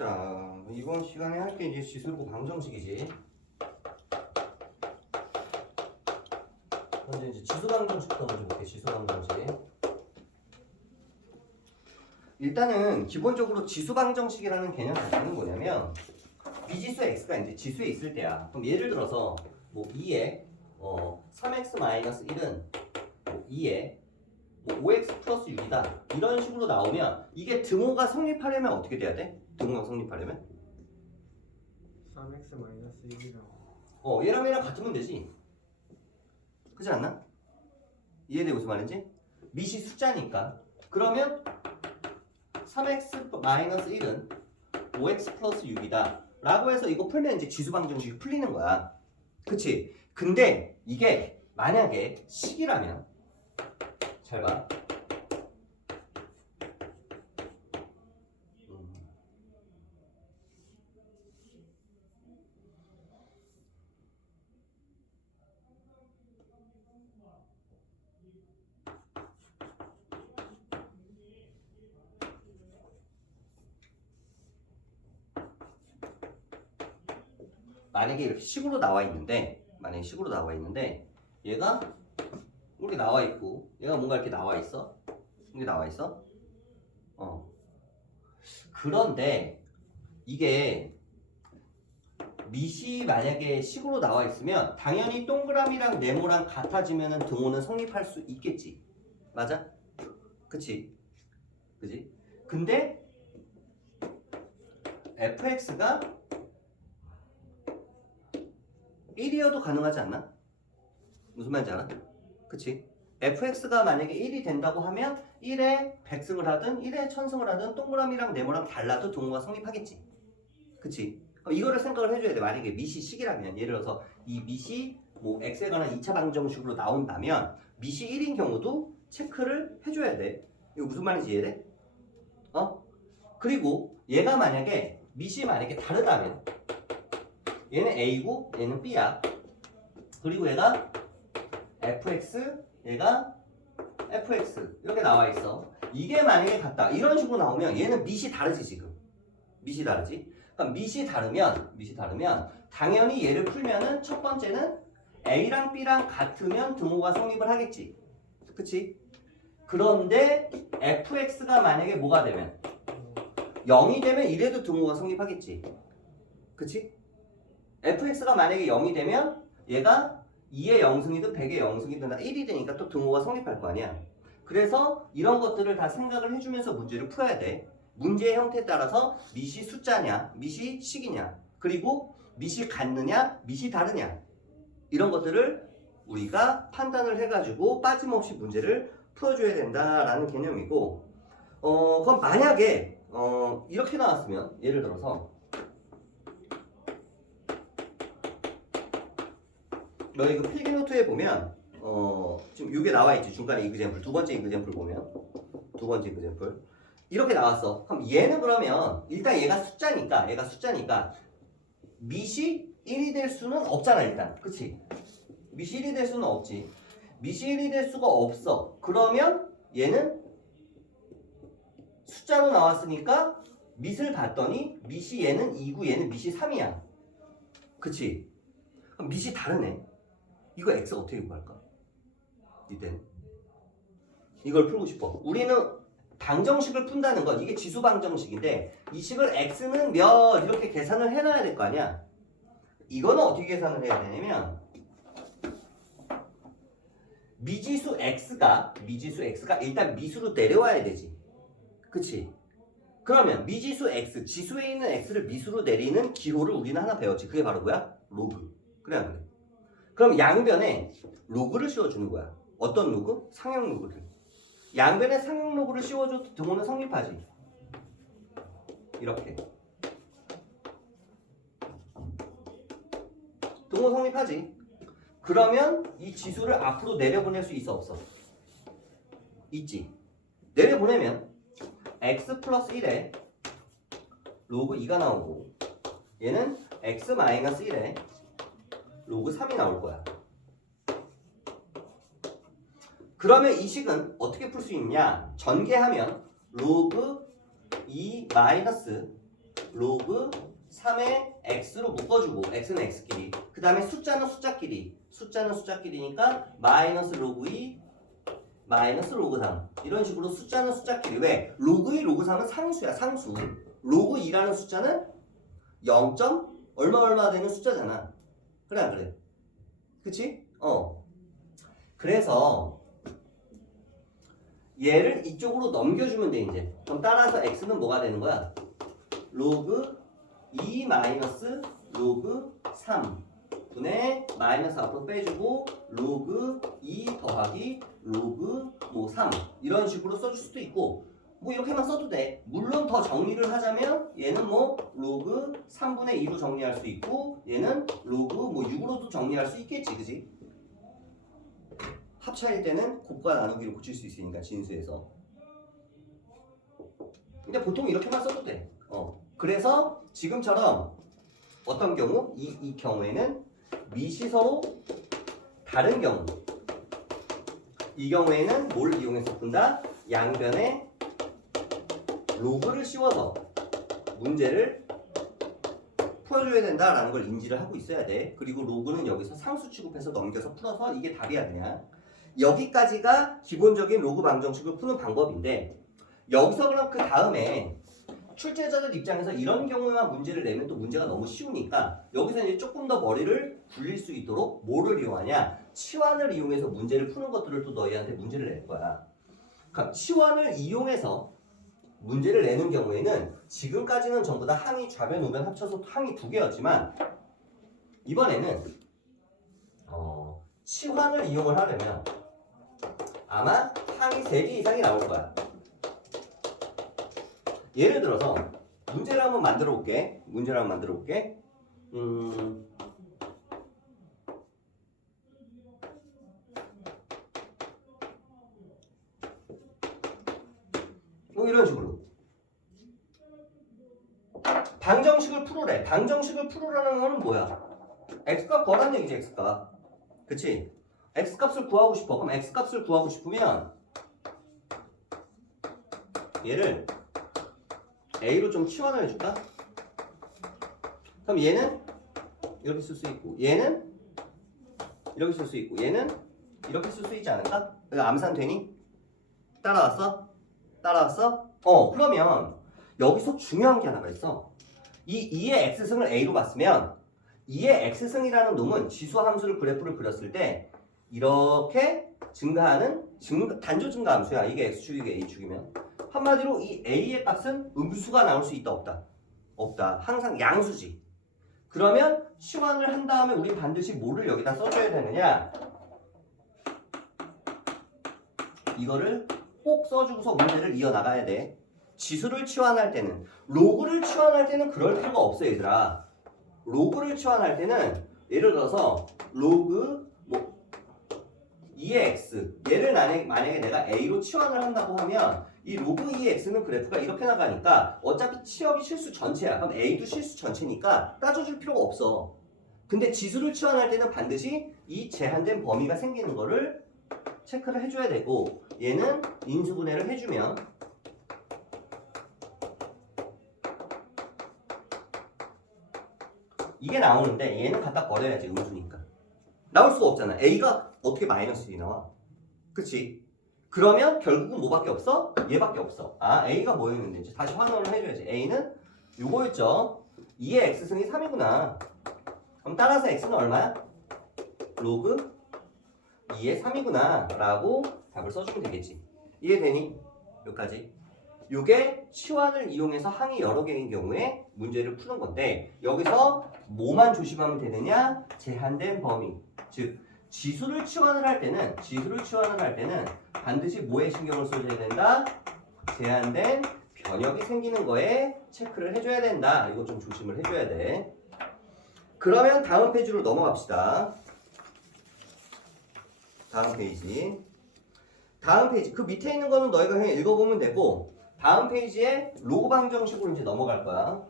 자, 이번 시간에 할 게 이제 지수고 방정식이지. 먼저 이제 지수 방정식부터 먼저 볼게. 지수 방정식. 일단은 기본적으로 지수 방정식이라는 개념 자체는 뭐냐면 미지수 x가 이제 지수에 있을 때야. 그럼 예를 들어서 뭐 2에 3x-1은 뭐 2에 뭐 5x 플러스 6이다. 이런 식으로 나오면 이게 등호가 성립하려면 어떻게 돼야 돼? 등호가 성립하려면? 3x-1이랑 얘랑 얘랑 같으면 되지. 그렇지 않나? 이해돼 무슨 말인지? 미시 숫자니까. 그러면 3x-1은 5x 플러스 6이다 라고 해서 이거 풀면 이제 지수 방정식이 풀리는 거야. 그치? 근데 이게 만약에 식이라면 잘 봐. 만약에 이렇게 식으로 나와 있는데 얘가 이렇게 나와 있고 얘가 뭔가 이렇게 나와 있어. 이게 나와 있어. 그런데 이게 밑이 만약에 식으로 나와 있으면 당연히 동그라미랑 네모랑 같아지면 등호는 성립할 수 있겠지. 맞아? 그치? 그치? 근데 fx가 1이어도 가능하지 않나? 무슨 말인지 알아? 그치? fx가 만약에 1이 된다고 하면 1에 100승을 하든 1에 1000승을 하든 동그라미랑 네모랑 달라도 등호가 성립하겠지. 그치? 그럼 이거를 생각을 해줘야 돼. 만약에 밑이 식이라면 예를 들어서 이 밑이 뭐 x에 관한 2차 방정식으로 나온다면 밑이 1인 경우도 체크를 해줘야 돼. 이거 무슨 말인지 이해돼? 그리고 얘가 만약에 밑이 만약에 다르다면 얘는 a고 얘는 b야. 그리고 얘가 fx 얘가 fx 이렇게 나와 있어. 이게 만약에 같다 이런 식으로 나오면 얘는 밑이 다르지. 지금 밑이 다르지. 그럼 밑이 다르면 당연히 얘를 풀면은 첫 번째는 a랑 b랑 같으면 등호가 성립을 하겠지. 그치? 그런데 fx가 만약에 뭐가 되면 0이 되면 이래도 등호가 성립하겠지. 그치? fx가 만약에 0이 되면 얘가 2의 0승이든 100의 0승이든 1이 되니까 또 등호가 성립할 거 아니야. 그래서 이런 것들을 다 생각을 해주면서 문제를 풀어야 돼. 문제의 형태에 따라서 밑이 숫자냐, 밑이 식이냐, 그리고 밑이 같느냐, 밑이 다르냐 이런 것들을 우리가 판단을 해가지고 빠짐없이 문제를 풀어줘야 된다라는 개념이고 그럼 만약에 이렇게 나왔으면 예를 들어서 너희 그 필기노트에 보면 지금 이게 나와 있지. 중간에 이그젬플 두 번째 이그젬플 보면 두 번째 이그젬플 이렇게 나왔어. 그럼 얘는 그러면 일단 얘가 숫자니까 밑이 1이 될 수는 없잖아. 일단 그치? 밑이 1이 될 수는 없지. 밑이 1이 될 수가 없어. 그러면 얘는 숫자로 나왔으니까 밑을 봤더니 밑이 얘는 2고 얘는 밑이 3이야. 그치? 그럼 밑이 다르네. 이거 x 어떻게 구할까? 이때는 이걸 풀고 싶어. 우리는 방정식을 푼다는 건 이게 지수 방정식인데 이 식을 x는 몇 이렇게 계산을 해놔야 될 거 아니야. 이거는 어떻게 계산을 해야 되냐면 미지수 x가 일단 미수로 내려와야 되지. 그치? 그러면 미지수 x, 지수에 있는 x를 미수로 내리는 기호를 우리는 하나 배웠지. 그게 바로 뭐야? 로그. 그래 안 그래? 그럼 양변에 로그를 씌워주는 거야. 어떤 로그? 상형 로그를. 양변에 상형 로그를 씌워줘도 등호는 성립하지. 이렇게. 등호 성립하지. 그러면 이 지수를 앞으로 내려보낼 수 있어 없어? 있지. 내려보내면 x 플러스 1에 로그 2가 나오고 얘는 x 마이너스 1에 로그 3이 나올 거야. 그러면 이 식은 어떻게 풀 수 있냐? 전개하면 로그 2 마이너스 로그 3의 x로 묶어주고 x는 x끼리 그 다음에 숫자는 숫자끼리니까 마이너스 로그 2 마이너스 로그 3 이런 식으로 숫자는 숫자끼리 왜? 로그 2 로그 3은 상수야 상수 로그 2라는 숫자는 0. 얼마 되는 숫자잖아 그래 안 그래? 그치? 그래서 얘를 이쪽으로 넘겨주면 돼 이제 그럼 따라서 x는 뭐가 되는 거야? 로그 2 마이너스 로그 3 분의 마이너스 앞으로 빼주고 로그 2 더하기 로그 뭐 3 이런 식으로 써줄 수도 있고 뭐 이렇게만 써도 돼. 물론 더 정리를 하자면 얘는 뭐 로그 3분의 2로 정리할 수 있고 얘는 로그 뭐 6으로도 정리할 수 있겠지 그지? 합차일 때는 곱과 나누기로 고칠 수 있으니까 진수에서 근데 보통 이렇게만 써도 돼. 그래서 지금처럼 어떤 경우? 이 경우에는 미시서로 다른 경우 이 경우에는 뭘 이용해서 푼다? 양변에 로그를 씌워서 문제를 풀어줘야 된다라는 걸 인지를 하고 있어야 돼. 그리고 로그는 여기서 상수 취급해서 넘겨서 풀어서 이게 답이야 그냥. 여기까지가 기본적인 로그 방정식을 푸는 방법인데 여기서 그럼 그 다음에 출제자들 입장에서 이런 경우에만 문제를 내면 또 문제가 너무 쉬우니까 여기서 이제 조금 더 머리를 굴릴 수 있도록 뭐를 이용하냐? 치환을 이용해서 문제를 푸는 것들을 또 너희한테 문제를 낼 거야. 그럼 치환을 이용해서 문제를 내는 경우에는 지금까지는 전부 다 항이 좌변 우변 합쳐서 항이 2개였지만 이번에는 치환을 이용을 하려면 아마 항이 3개 이상이 나올 거야. 예를 들어서 문제를 한번 만들어 볼게. 뭐 이런 식으로 방정식을 풀으래. 방정식을 풀으라는 거는 뭐야? x값 구하라는 얘기지. x값. 그치? x값을 구하고 싶어. 그럼 x값을 구하고 싶으면 얘를 a로 좀 치환을 해줄까? 그럼 얘는 이렇게 쓸 수 있고 얘는 이렇게 쓸 수 있고 얘는 이렇게 쓸 수 있지 않을까? 이거 암산 되니? 따라왔어? 그러면 여기서 중요한 게 하나가 있어. 이 2의 x승을 a로 봤으면 2의 x승이라는 놈은 지수 함수를 그래프를 그렸을 때 이렇게 증가하는 단조 증가 함수야. 이게 x축 이게 a축이면 한마디로 이 a의 값은 음수가 나올 수 있다 없다? 없다. 항상 양수지. 그러면 치환을 한 다음에 우리 반드시 뭐를 여기다 써줘야 되느냐? 이거를 꼭 써주고서 문제를 이어나가야 돼. 지수를 치환할 때는 로그를 치환할 때는 그럴 필요가 없어 얘들아. 로그를 치환할 때는 예를 들어서 로그 뭐 2의 x 얘를 만약에 내가 a로 치환을 한다고 하면 이 로그 2의 x는 그래프가 이렇게 나가니까 어차피 치역이 실수 전체야. 그럼 a도 실수 전체니까 따져줄 필요가 없어. 근데 지수를 치환할 때는 반드시 이 제한된 범위가 생기는 거를 체크를 해줘야 되고 얘는 인수분해를 해주면 이게 나오는데 얘는 갖다 버려야지. 음수니까 나올 수가 없잖아. a가 어떻게 마이너스 1이 나와? 그치? 그러면 결국은 뭐밖에 없어? 얘밖에 없어. a가 뭐였는데 이제 다시 환원을 해줘야지. a는 요거였죠. 2의 x승이 3이구나. 그럼 따라서 x는 얼마야? 로그 2의 3이구나 라고 답을 써주면 되겠지. 이해되니? 여기까지. 요게 치환을 이용해서 항이 여러 개인 경우에 문제를 푸는 건데 여기서 뭐만 조심하면 되느냐? 제한된 범위. 즉 지수를 치환을 할 때는 반드시 뭐에 신경을 써줘야 된다? 제한된 변역이 생기는 거에 체크를 해줘야 된다. 이거 좀 조심을 해줘야 돼. 그러면 다음 페이지로 넘어갑시다. 다음 페이지 그 밑에 있는 거는 너희가 그냥 읽어보면 되고 다음 페이지에 로그 방정식으로 이제 넘어갈 거야.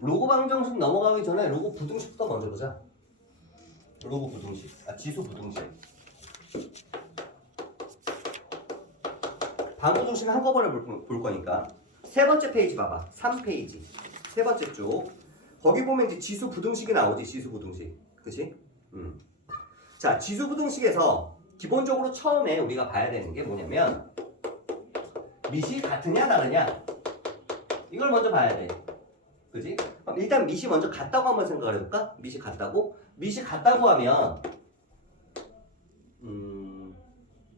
로그 방정식 넘어가기 전에 로그 부등식부터 먼저 보자. 로그 부등식, 지수 부등식. 방부등식 한꺼번에 볼 거니까 세 번째 페이지 봐봐. 3페이지 세 번째 쪽 거기 보면 이제 지수 부등식이 나오지. 지수 부등식 그치? 자 지수 부등식에서 기본적으로 처음에 우리가 봐야 되는 게 뭐냐면 밑이 같으냐 다르냐 이걸 먼저 봐야 돼. 그지? 그럼 일단 밑이 먼저 같다고 한번 생각을 해볼까? 밑이 같다고? 밑이 같다고 하면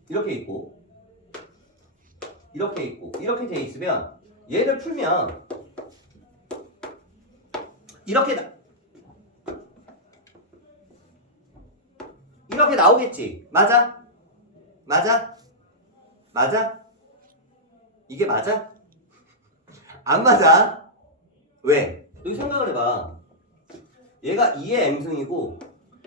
이렇게 있고 이렇게 있고 이렇게 돼 있으면 얘를 풀면 이렇게 나오겠지. 맞아? 맞아? 맞아? 이게 맞아? 안 맞아? 왜? 여기 생각을 해봐. 얘가 2의 m승이고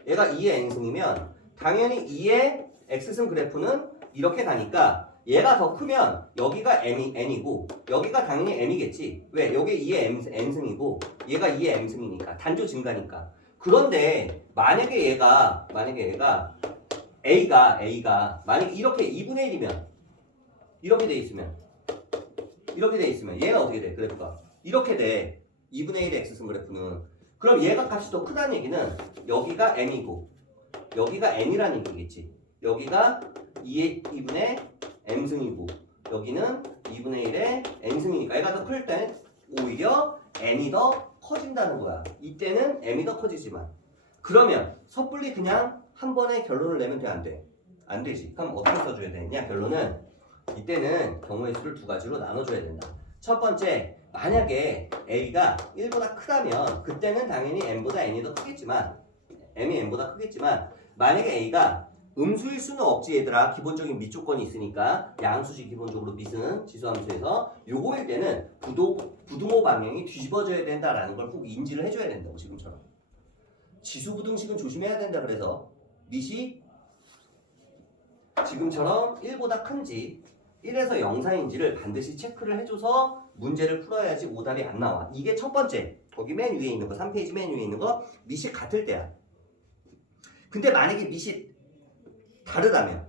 얘가 2의 n승이면 당연히 2의 x승 그래프는 이렇게 가니까 얘가 더 크면 여기가 n이고 여기가 당연히 m이겠지. 왜? 여기 2의 n승이고 얘가 2의 m승이니까 단조 증가니까. 그런데 만약에 얘가 A가 만약에 이렇게 2분의 1이면 이렇게 돼 있으면 얘는 어떻게 돼? 그래프가 이렇게 돼. 2분의 1의 x승 그래프는. 그럼 얘가 값이 더 크다는 얘기는 여기가 m이고 여기가 n이라는 얘기겠지. 여기가 2분의 m승이고 여기는 2분의 1의 n승이니까 얘가 더 클 땐 오히려 n이 더 커진다는 거야. 이때는 m이 더 커지지만. 그러면 섣불리 그냥 한 번에 결론을 내면 돼? 안 돼? 안 되지. 그럼 어떻게 써줘야 되느냐? 결론은 이때는 경우의 수를 두 가지로 나눠줘야 된다. 첫 번째, 만약에 a가 1보다 크다면 그때는 당연히 m보다 n이 더 크겠지만 m이 n보다 크겠지만 만약에 a가 음수일 수는 없지 얘들아. 기본적인 밑 조건이 있으니까 양수식 기본적으로 밑은 지수함수에서 요거일 때는 부등호 방향이 뒤집어져야 된다라는 걸 꼭 인지를 해줘야 된다고. 지금처럼 지수 부등식은 조심해야 된다. 그래서 밑이 지금처럼 1보다 큰지 1에서 0사인지를 반드시 체크를 해줘서 문제를 풀어야지 오답이 안 나와. 이게 첫 번째. 거기 맨 위에 있는 거 3페이지 맨 위에 있는 거 밑이 같을 때야. 근데 만약에 밑이 다르다는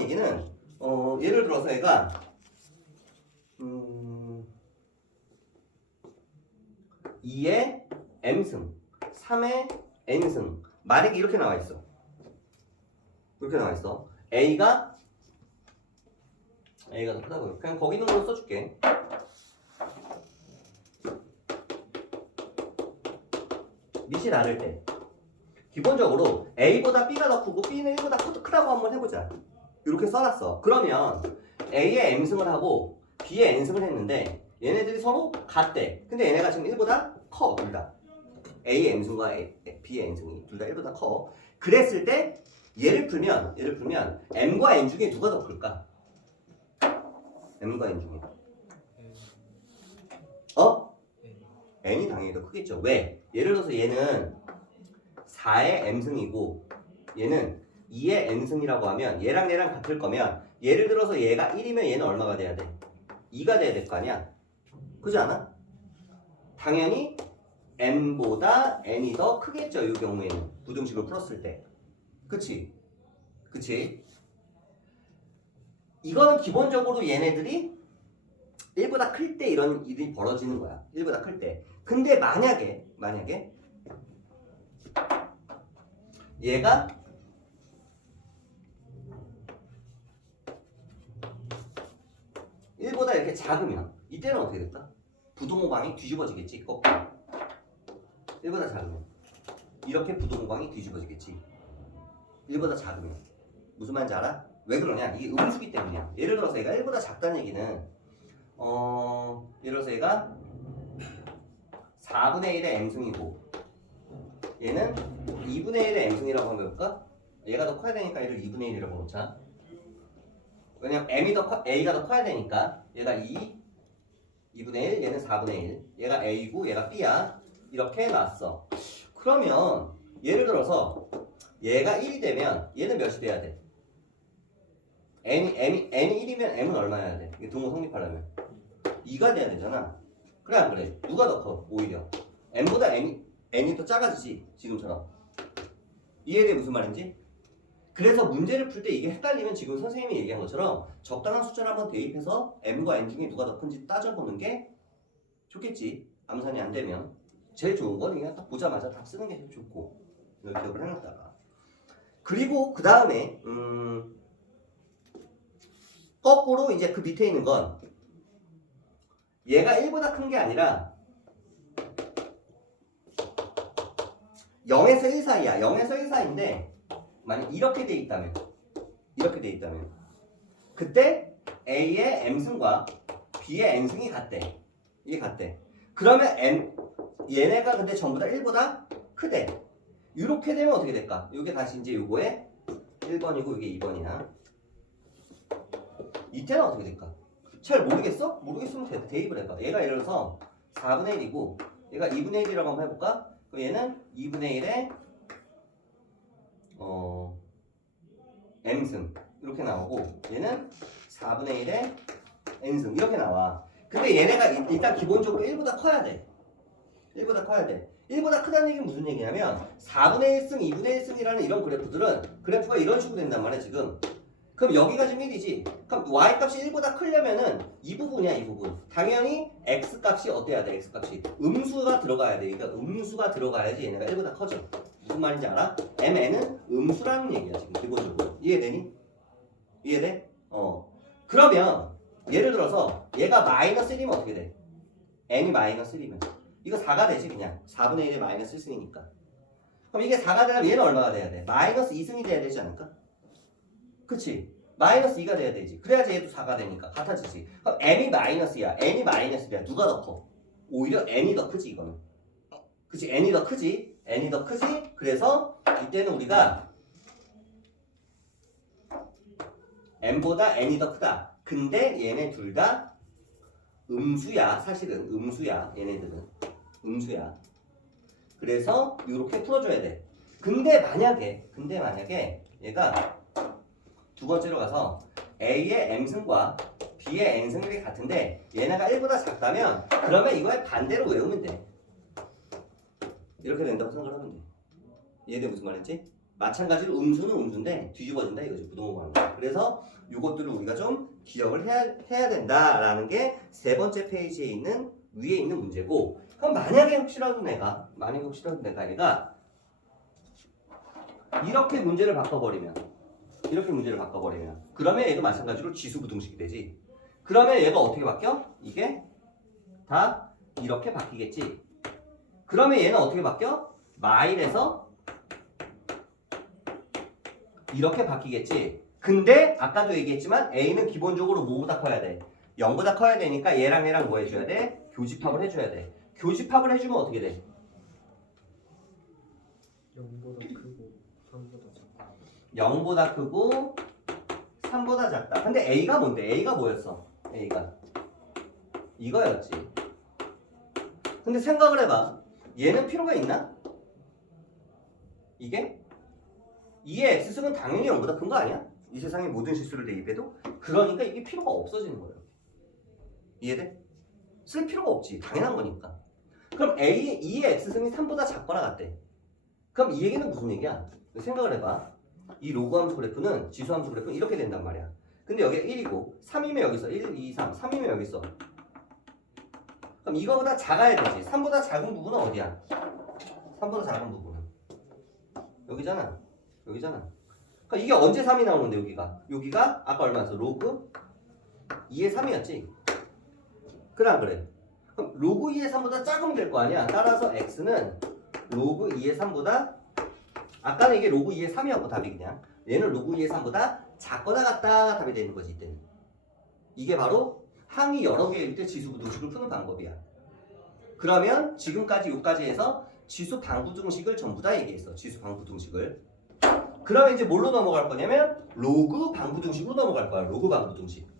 얘기는 예를 들어서 얘가 2의 m승 3의 n승 만약에 이렇게 나와 있어. A가 더 크다고요. 그냥 거기 있는 걸로 써줄게. 밑이 다를 때 기본적으로 A보다 B가 더 크고 B는 1보다 크다고 한번 해보자. 이렇게 써놨어. 그러면 A의 M승을 하고 B의 N승을 했는데 얘네들이 서로 같대. 근데 얘네가 지금 1보다 커. 둘 다. A의 M승과 B의 N승이 둘 다 1보다 커. 그랬을 때 얘를 풀면 M과 N 중에 누가 더 클까? M과 N 중에 N이 당연히 더 크겠죠. 왜? 예를 들어서 얘는 4의 m승이고 얘는 2의 n승이라고 하면 얘랑 같을 거면 예를 들어서 얘가 1이면 얘는 얼마가 돼야 돼? 2가 돼야 될 거 아니야? 그렇지 않아? 당연히 m보다 n이 더 크겠죠. 이 경우에는 부등식을 풀었을 때. 그치? 이거는 기본적으로 얘네들이 1보다 클 때 이런 일이 벌어지는 거야. 1보다 클 때. 근데 만약에 얘가 (1보다) 이렇게 작으면 이때는 어떻게 될까? 부등호방이 뒤집어지겠지. 거꾸로 1보다 작으면 이렇게 부등호방이 뒤집어지겠지. 1보다 작으면 무슨 말인지 알아? 왜 그러냐? 이게 음수기 때문이야. 예를 들어서 얘가 1보다 작다는 얘기는 예를 들어서 얘가 4분의 1의 m승이고 얘는 2분의 1의 m승이라고 한번 해볼까? 얘가 더 커야 되니까 얘를 2분의 1이라고 놓자. 왜냐면 A가 더 커야 되니까 얘가 2분의 1, 얘는 4분의 1. 얘가 A고 얘가 B야. 이렇게 놨어. 그러면 예를 들어서 얘가 1이 되면 얘는 몇이 돼야 돼? N이 1이면 M은 얼마여야 돼? 이게 등호 성립하려면 2가 돼야 되잖아. 그래 안 그래? 누가 더 커? 오히려 M보다 N이 더 작아지지. 지금처럼. 이해돼 무슨 말인지? 그래서 문제를 풀 때 이게 헷갈리면 지금 선생님이 얘기한 것처럼 적당한 숫자를 한번 대입해서 m과 n 중에 누가 더 큰지 따져보는 게 좋겠지. 암산이 안 되면 제일 좋은 건 그냥 딱 보자마자 답 쓰는 게 제일 좋고 이걸 기억을 해놨다가 그리고 그 다음에 거꾸로 이제 그 밑에 있는 건 얘가 1보다 큰 게 아니라 0에서 1 사이야. 0에서 1 사이인데 만약 이렇게 돼 있다면 그때 A의 M승과 B의 N승이 같대. 이게 같대. 그러면 얘네가 근데 전부 다 1보다 크대. 이렇게 되면 어떻게 될까? 이게 다시 이제 요거에 1번이고 이게 2번이야. 이때는 어떻게 될까? 잘 모르겠어? 모르겠으면 대입을 해봐. 얘가 예를 들어서 4분의 1이고 얘가 2분의 1이라고 한번 해볼까? 그럼 얘는 2분의 1에 m승 이렇게 나오고 얘는 4분의 1에 n승 이렇게 나와. 근데 얘네가 일단 기본적으로 1보다 커야 돼. 1보다 커야 돼. 1보다 크다는 얘기는 무슨 얘기냐면 4분의 1승, 2분의 1승이라는 이런 그래프가 이런 식으로 된단 말이야 지금. 그럼 여기가 지금 1이지. 그럼 y값이 1보다 크려면은 이 부분이야 이 부분. 당연히 x값이 어때야 돼? x값이 음수가 들어가야 돼. 그러니까 음수가 들어가야지 얘네가 1보다 커져. 무슨 말인지 알아? mn은 음수라는 얘기야 지금 기본적으로. 이해되니? 이해돼? 그러면 예를 들어서 얘가 마이너스 1이면 어떻게 돼? n이 마이너스 1이면 이거 4가 되지 그냥. 4분의 1에 마이너스 1승이니까. 그럼 이게 4가 되려면 얘는 얼마가 돼야 돼? 마이너스 2승이 돼야 되지 않을까? 그치? 마이너스 2가 돼야 되지. 그래야지 얘도 4가 되니까 같아지지. 그럼 m이 마이너스야. n이 마이너스야. 누가 더 커? 오히려 n이 더 크지 이거는. 그치? n이 더 크지. n이 더 크지. 그래서 이때는 우리가 m보다 n이 더 크다. 근데 얘네 둘 다 음수야. 사실은 음수야. 얘네들은 음수야. 그래서 이렇게 풀어줘야 돼. 근데 만약에 얘가 두 번째로 가서 A의 M승과 B의 N승이 같은데 얘네가 1보다 작다면 그러면 이거의 반대로 외우면 돼. 이렇게 된다고 생각을 하면 돼. 이해돼 무슨 말인지? 마찬가지로 음수는 음수인데 뒤집어진다 이거지. 부동호가. 그래서 이것들을 우리가 좀 기억을 해야 된다라는 게 세 번째 페이지에 있는 위에 있는 문제고 그럼 만약에 혹시라도 내가 얘가 이렇게 문제를 바꿔버리면 그러면 얘도 마찬가지로 지수부등식이 되지. 그러면 얘가 어떻게 바뀌어? 이게 다 이렇게 바뀌겠지. 그러면 얘는 어떻게 바뀌어? 마일에서 이렇게 바뀌겠지. 근데 아까도 얘기했지만 A는 기본적으로 뭐보다 커야 돼? 0보다 커야 되니까 얘랑 뭐 해줘야 돼? 교집합을 해줘야 돼. 교집합을 해주면 어떻게 돼? 0보다 크고 3보다 작다. 0보다 크고 3보다 작다. 근데 A가 뭔데? A가 뭐였어? A가 이거였지. 근데 생각을 해봐. 얘는 필요가 있나? 이게? 2의 x승은 당연히 0보다 큰 거 아니야? 이 세상의 모든 실수를 대입해도? 그러니까 이게 필요가 없어지는 거예요. 이해돼? 쓸 필요가 없지. 당연한 거니까. 그럼 2의 x승이 3보다 작거나 같대. 그럼 이 얘기는 무슨 얘기야? 생각을 해봐. 이 로그 함수 그래프는 지수 함수 그래프는 이렇게 된단 말이야. 근데 여기가 1이고 3이면 여기 있어. 1, 2, 3. 3이면 여기 있어. 그럼 이거보다 작아야 되지. 3보다 작은 부분은 어디야? 3보다 작은 부분은 여기잖아. 그러니까 이게 언제 3이 나오는데 여기가 아까 얼마였어? 로그 2의 3이었지. 그래 안 그래? 그럼 로그 2의 3보다 작으면 될 거 아니야. 따라서 x는 로그 2의 3보다 아까는 이게 로그 2의 3이었고 답이 그냥 얘는 로그 2의 3보다 작거나 같다 답이 되는 거지 이때는. 이게 바로 항이 여러 개일 때 지수부등식을 푸는 방법이야. 그러면 지금까지 여기까지 해서 지수 방부등식을 전부 다 얘기했어. 지수 방부등식을. 그러면 이제 뭘로 넘어갈 거냐면 로그 방부등식으로 넘어갈 거야. 로그 방부등식.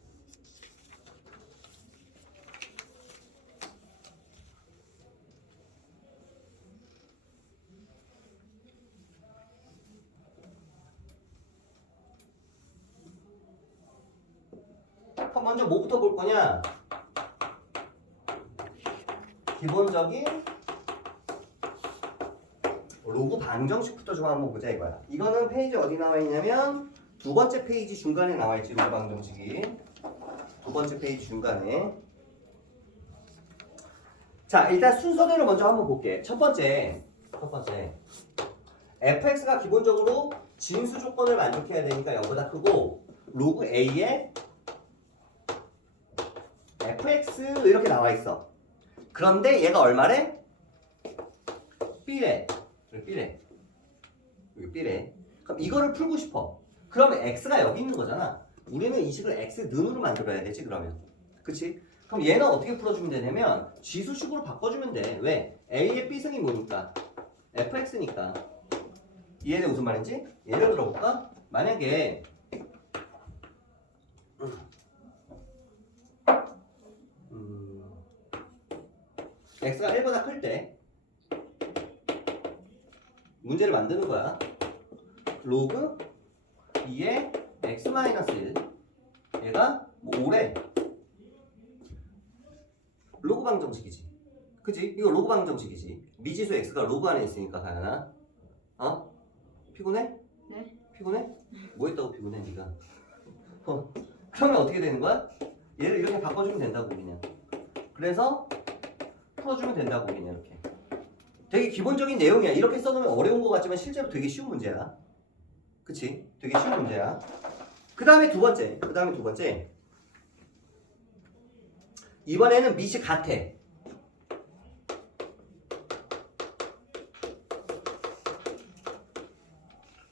그럼 먼저 뭐부터 볼 거냐? 기본적인 로그 방정식부터 좀 한번 보자 이거야. 이거는 페이지 어디 나와 있냐면 두 번째 페이지 중간에 나와 있지. 로그 방정식이 두 번째 페이지 중간에. 자, 일단 순서대로 먼저 한번 볼게. 첫 번째 fx가 기본적으로 진수 조건을 만족해야 되니까 0보다 크고 로그 a에 fx 이렇게 나와 있어. 그런데 얘가 얼마래? b래. 여기 b래. 그럼 이거를 풀고 싶어. 그러면 x가 여기 있는 거잖아. 우리는 이 식을 x 는으로 만들어야 되지 그러면. 그치? 그럼 얘는 어떻게 풀어주면 되냐면 지수식으로 바꿔주면 돼. 왜? a의 b승이 뭐니까? fx니까. 이해돼 무슨 말인지? 예를 들어볼까? 만약에 x가 1보다 클 때 문제를 만드는 거야. 로그 2의 x-1 얘가 뭐 5래. 로그 방정식이지. 그치? 이거 로그 방정식이지. 미지수 x가 로그 안에 있으니까 가연아. 어? 피곤해? 네. 피곤해? 뭐 했다고 피곤해 니가? 그러면 어떻게 되는 거야? 얘를 이렇게 바꿔주면 된다고 그냥. 그래서 풀어주면 된다고 그냥 이렇게. 되게 기본적인 내용이야. 이렇게 써놓으면 어려운 것 같지만 실제로 되게 쉬운 문제야. 그치? 되게 쉬운 문제야. 그 다음에 두 번째. 이번에는 밑이 같아.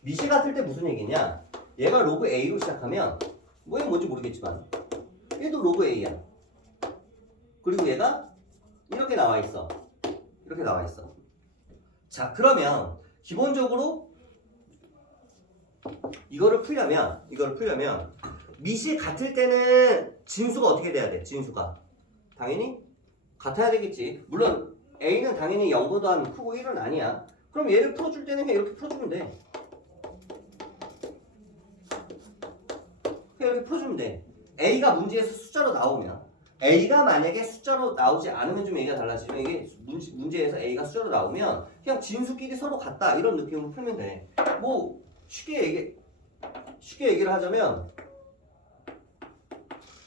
밑이 같을 때 무슨 얘기냐? 얘가 로그 A로 시작하면 뭐 얘 뭔지 모르겠지만 얘도 로그 A야. 그리고 얘가 이렇게 나와 있어. 자, 그러면 기본적으로 이거를 풀려면 밑이 같을 때는 진수가 어떻게 돼야 돼? 진수가 당연히 같아야 되겠지. 물론 A는 당연히 0보다 크고 1은 아니야. 그럼 얘를 풀어줄 때는 그냥 이렇게 풀어주면 돼. 그냥 이렇게 풀어주면 돼. A가 문제에서 숫자로 나오면, A가 만약에 숫자로 나오지 않으면 좀 얘기가 달라지면, 이게 문제에서 A가 숫자로 나오면 그냥 진수끼리 서로 같다 이런 느낌으로 풀면 돼. 뭐 쉽게 얘기를 하자면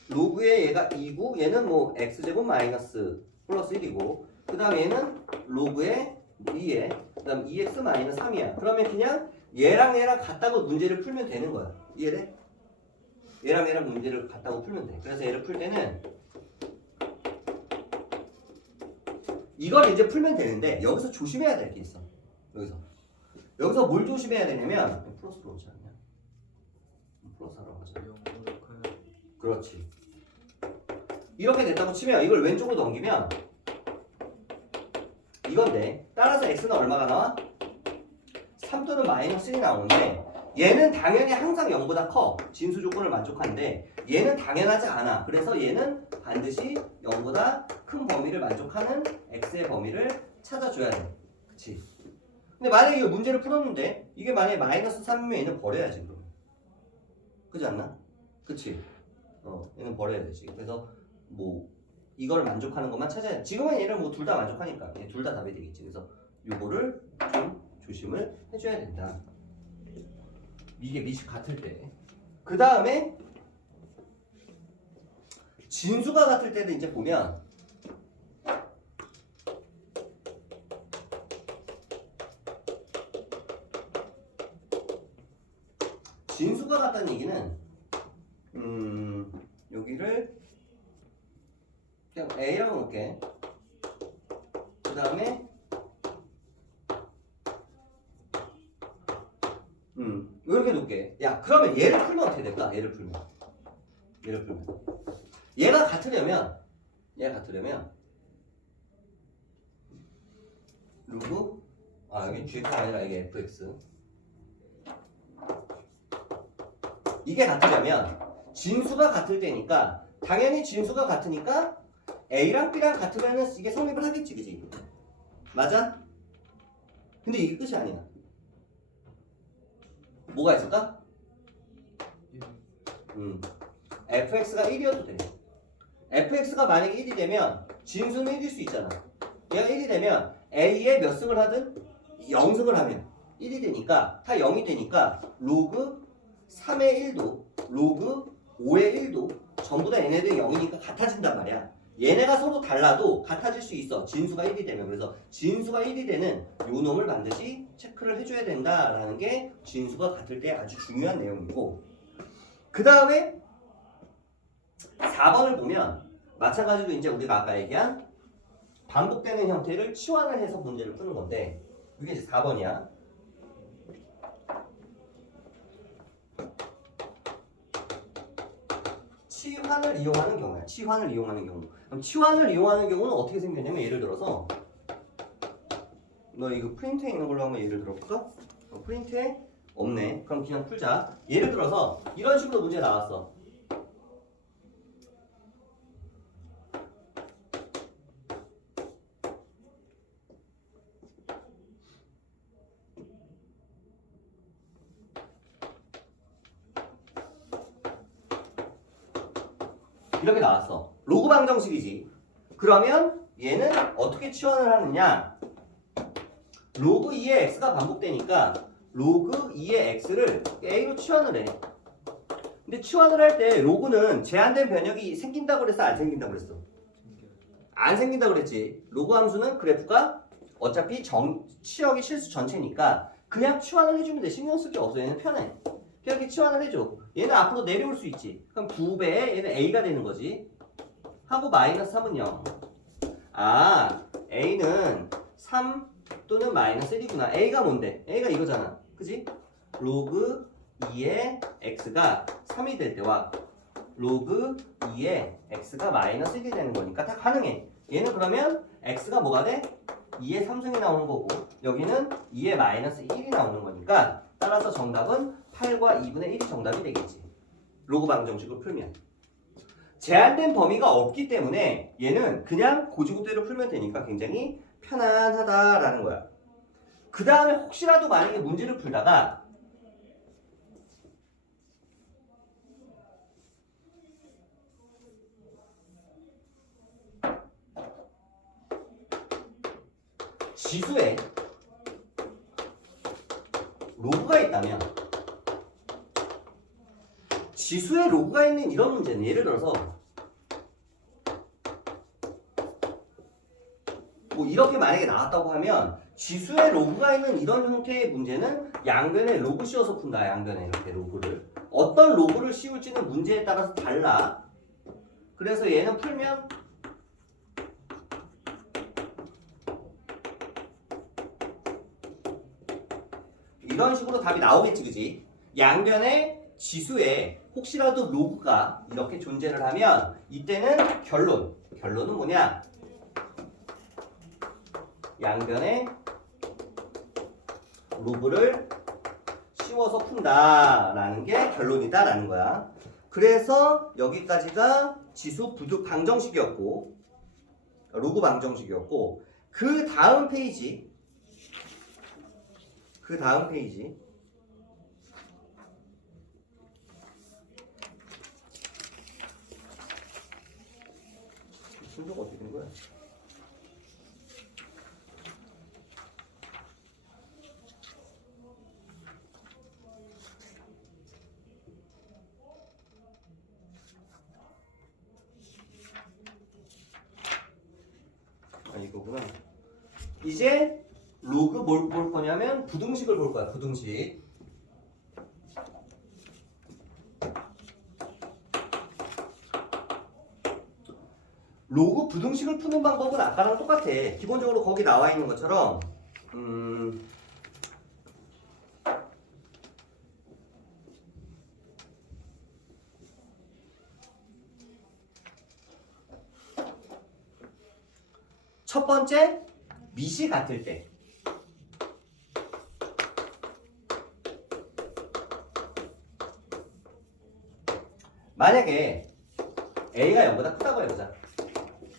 로그의 얘가 2고 얘는 뭐 x제곱 마이너스 플러스 1이고 그 다음에 얘는 로그의 2에 그 다음 2x 마이너스 3이야. 그러면 그냥 얘랑 같다고 문제를 풀면 되는 거야. 이해돼? 얘랑 문제를 같다고 풀면 돼. 그래서 얘를 풀 때는 이걸 이제 풀면 되는데 여기서 조심해야 될 게 있어. 여기서 뭘 조심해야 되냐면 플러스로 오지 않냐? 플러스 하라고 하자. 0보다 커요. 그렇지. 이렇게 됐다고 치면 이걸 왼쪽으로 넘기면 이건데 따라서 x는 얼마가 나와? 3 또는 마이너스 1이 나오는데 얘는 당연히 항상 0보다 커. 진수 조건을 만족하는데 얘는 당연하지 않아. 그래서 얘는 반드시 0보다 큰 범위를 만족하는 x의 범위를 찾아줘야 돼. 그치? 근데 만약에 이거 문제를 풀었는데 이게 만약에 마이너스 3이면 얘는 버려야지 그럼. 그렇지 않나? 그치? 얘는 버려야 되지. 그래서 뭐 이거를 만족하는 것만 찾아야 돼. 지금은 얘를 뭐 둘 다 만족하니까 얘 둘 다 답이 되겠지. 그래서 요거를 좀 조심을 해줘야 된다. 이게 밑이 같을 때. 그 다음에 진수가 같을 때도 이제 보면 진수가 같다는 얘기는 여기를 그냥 A라고 놓을게. 그 다음에 이렇게 놓을게. 야, 그러면 얘를 풀면 어떻게 될까? 얘를 풀면 얘가 같으려면 로그 여기 gx가 아니라 이게 fx 이게 같으려면 진수가 같을 때니까 당연히 진수가 같으니까 A랑 B랑 같으면 이게 성립을 하겠지, 그지? 맞아? 근데 이게 끝이 아니야. 뭐가 있을까? fx가 1이어도 돼. fx가 만약에 1이 되면 진수는 1일 수 있잖아. 얘가 1이 되면 a의 몇 승을 하든 영승을 하면 1이 되니까 다 0이 되니까 로그 3의 1도 로그 5의 1도 전부 다 얘네들 0이니까 같아진단 말이야. 얘네가 서로 달라도 같아질 수 있어. 진수가 1이 되면. 그래서 진수가 1이 되는 요 놈을 반드시 체크를 해줘야 된다라는 게 진수가 같을 때 아주 중요한 내용이고, 그 다음에 4번을 보면 마찬가지로 이제 우리가 아까 얘기한 반복되는 형태를 치환을 해서 문제를 푸는 건데, 이게 이제 4번이야. 치환을 이용하는 경우야. 치환을 이용하는 경우. 그럼 치환을 이용하는 경우는 어떻게 생겼냐면, 예를 들어서 너 이거 프린트에 있는 걸로 한번 예를 들어볼까? 프린트에 없네. 그럼 그냥 풀자. 예를 들어서 이런 식으로 문제 나왔어. 이렇게 나왔어. 로그 방정식이지. 그러면 얘는 어떻게 치환을 하느냐? 로그 2의 x가 반복되니까 로그 2의 x를 a로 치환을 해. 근데 치환을 할 때 로그는 제한된 변형이 생긴다고 그랬어? 안 생긴다고 그랬어? 안 생긴다고 그랬지. 로그 함수는 그래프가 어차피 치역이 실수 전체니까 그냥 치환을 해주면 돼. 신경 쓸 게 없어. 얘는 편해. 그냥 이렇게 치환을 해줘. 얘는 앞으로 내려올 수 있지. 그럼 2배에 얘는 a가 되는 거지. 하고 마이너스 3은 0. 아, a는 3 또는 마이너스 1이구나. a가 뭔데? a가 이거잖아. 그지? 로그 2의 x가 3이 될 때와 로그 2의 x가 마이너스 1이 되는 거니까 다 가능해. 얘는 그러면 x가 뭐가 돼? 2의 3승이 나오는 거고, 여기는 2의 마이너스 1이 나오는 거니까 따라서 정답은 8과 2분의 1이 정답이 되겠지. 로그 방정식으로 풀면. 제한된 범위가 없기 때문에 얘는 그냥 고지고대로 풀면 되니까 굉장히 편안하다라는 거야. 그 다음에 혹시라도 만약에 문제를 풀다가 지수에 로그가 있다면, 지수에 로그가 있는 이런 문제는 예를 들어서 뭐 이렇게 만약에 나왔다고 하면, 지수에 로그가 있는 이런 형태의 문제는 양변에 로그 씌워서 푼다. 양변에 이렇게 로그를. 어떤 로그를 씌울지는 문제에 따라서 달라. 그래서 얘는 풀면 이런 식으로 답이 나오겠지, 그지? 양변에 지수에 혹시라도 로그가 이렇게 존재를 하면 이때는 결론은 뭐냐? 양변에 로그를 씌워서 푼다라는 게 결론이다라는 거야. 그래서 여기까지가 지수 부득 방정식이었고, 로그 방정식이었고, 그 다음 페이지 순서가 어떻게 된 거야? 아, 이거구나. 이제 로그 뭘 볼 거냐면 부등식을 볼 거야. 부등식. 로그 부등식을 푸는 방법은 아까랑 똑같아. 기본적으로 거기 나와 있는 것처럼 첫 번째, 밑이 같을 때. 만약에 A가 0보다 크다고 해보자.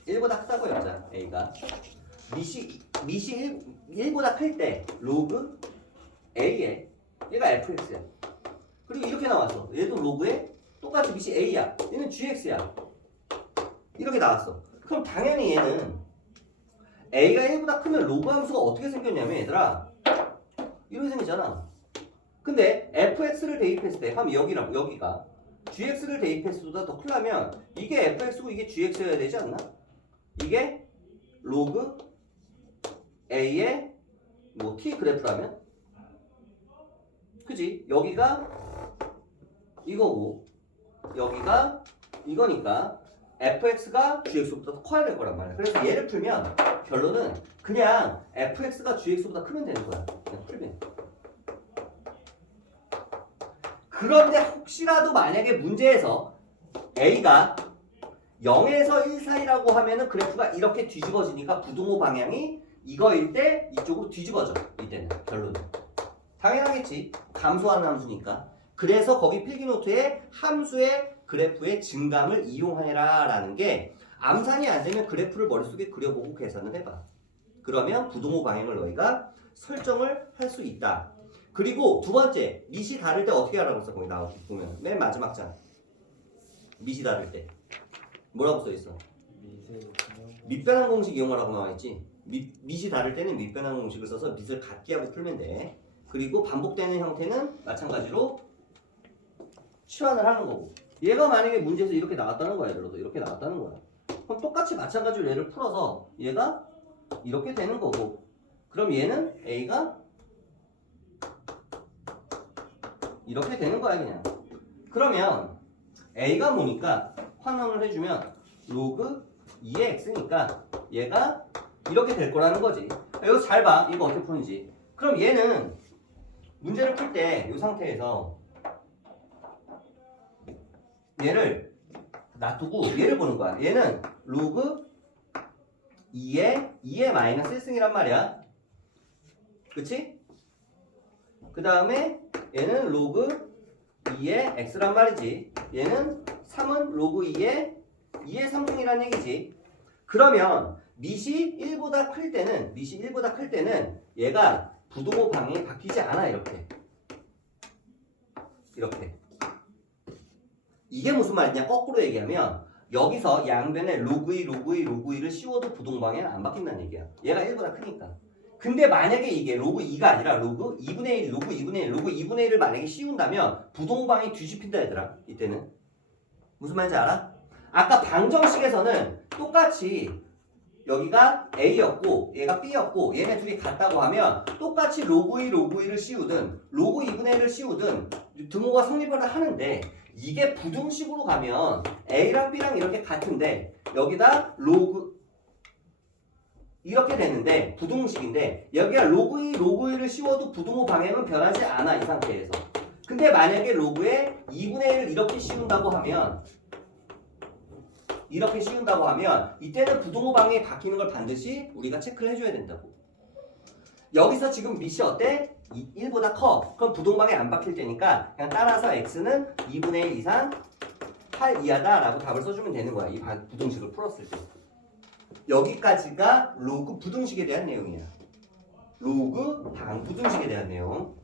1보다 크다고 해보자. A가 밑이 1보다 클 때 로그 A에 얘가 fx야. 그리고 이렇게 나왔어. 얘도 로그에 똑같이 밑이 A야. 얘는 gx야. 이렇게 나왔어. 그럼 당연히 얘는 A가 1보다 크면 로그 함수가 어떻게 생겼냐면, 얘들아, 이렇게 생기잖아. 근데 fx를 대입했을 때 하면 여기가 gx를 대입했을 때보다 더 크려면 이게 fx고 이게 gx여야 되지 않나? 이게 로그 a의 뭐 t 그래프라면? 그지? 여기가 이거고 여기가 이거니까 fx가 gx보다 더 커야 될 거란 말이야. 그래서 얘를 풀면 결론은 그냥 fx가 gx보다 크면 되는 거야. 그냥 풀면. 그런데 혹시라도 만약에 문제에서 a가 0에서 1 사이라고 하면은 그래프가 이렇게 뒤집어지니까 부동호 방향이 이거일 때 이쪽으로 뒤집어져. 이때는 결론은. 당연하겠지. 감소하는 함수니까. 그래서 거기 필기노트에 함수의 그래프의 증감을 이용해라 라는 게 암산이 안 되면 그래프를 머릿속에 그려보고 계산을 해봐. 그러면 부동호 방향을 너희가 설정을 할 수 있다. 그리고 두 번째, 밑이 다를 때 어떻게 하라고 했어? 거기 나오고 보면 맨 마지막 장. 밑이 다를 때 뭐라고 써있어? 밑변환 공식 이용하라고 나와있지. 밑이 다를 때는 밑변환 공식을 써서 밑을 같게 하고 풀면 돼. 그리고 반복되는 형태는 마찬가지로 치환을 하는 거고. 얘가 만약에 문제에서 이렇게 나왔다는 거야. 예를 들어서 이렇게 나왔다는 거야. 그럼 똑같이 마찬가지로 얘를 풀어서 얘가 이렇게 되는 거고. 그럼 얘는 A가 이렇게 되는 거야 그냥. 그러면 A가 뭐니까 환원을 해주면 로그 2의 X니까 얘가 이렇게 될 거라는 거지. 이거 잘 봐. 이거 어떻게 푸는지. 그럼 얘는 문제를 풀 때 이 상태에서 얘를 놔두고 얘를 보는 거야. 얘는 로그 2의 마이너스 1승이란 말이야. 그치? 그 다음에 얘는 로그 2의 x란 말이지. 얘는 3은 로그 2의 3승이란 얘기지. 그러면 밑이 1보다 클 때는 얘가 부동호 방향이 바뀌지 않아. 이렇게 이게 무슨 말이냐? 거꾸로 얘기하면 여기서 양변에 로그 2를 씌워도 부동호 방향은 안 바뀐다는 얘기야. 얘가 1보다 크니까. 근데 만약에 이게 로그 2가 아니라 로그 2분의 1, 로그 2분의 1을 만약에 씌운다면 부동호 방향이 뒤집힌다 얘들아. 이때는 무슨 말인지 알아? 아까 방정식에서는 똑같이 여기가 A였고 얘가 B였고 얘네 둘이 같다고 하면 똑같이 로그 2를 씌우든 로그 2분의 1을 씌우든 등호가 성립을 하는데 이게 부등식으로 가면 A랑 B랑 이렇게 같은데 여기다 로그 이렇게 되는데 부등식인데 여기가 로그 2를 씌워도 부등호 방향은 변하지 않아. 이 상태에서. 근데 만약에 로그에 2분의 1을 이렇게 씌운다고 하면 이때는 부동호 방향이 바뀌는 걸 반드시 우리가 체크를 해줘야 된다고. 여기서 지금 밑이 어때? 1보다 커. 그럼 부동호 방향이 안 바뀔 테니까 그냥 따라서 x는 2분의 1 이상 8 이하다 라고 답을 써주면 되는 거야. 이 부등식을 풀었을 때. 여기까지가 로그 부등식에 대한 내용이야. 로그 방부등식에 대한 내용.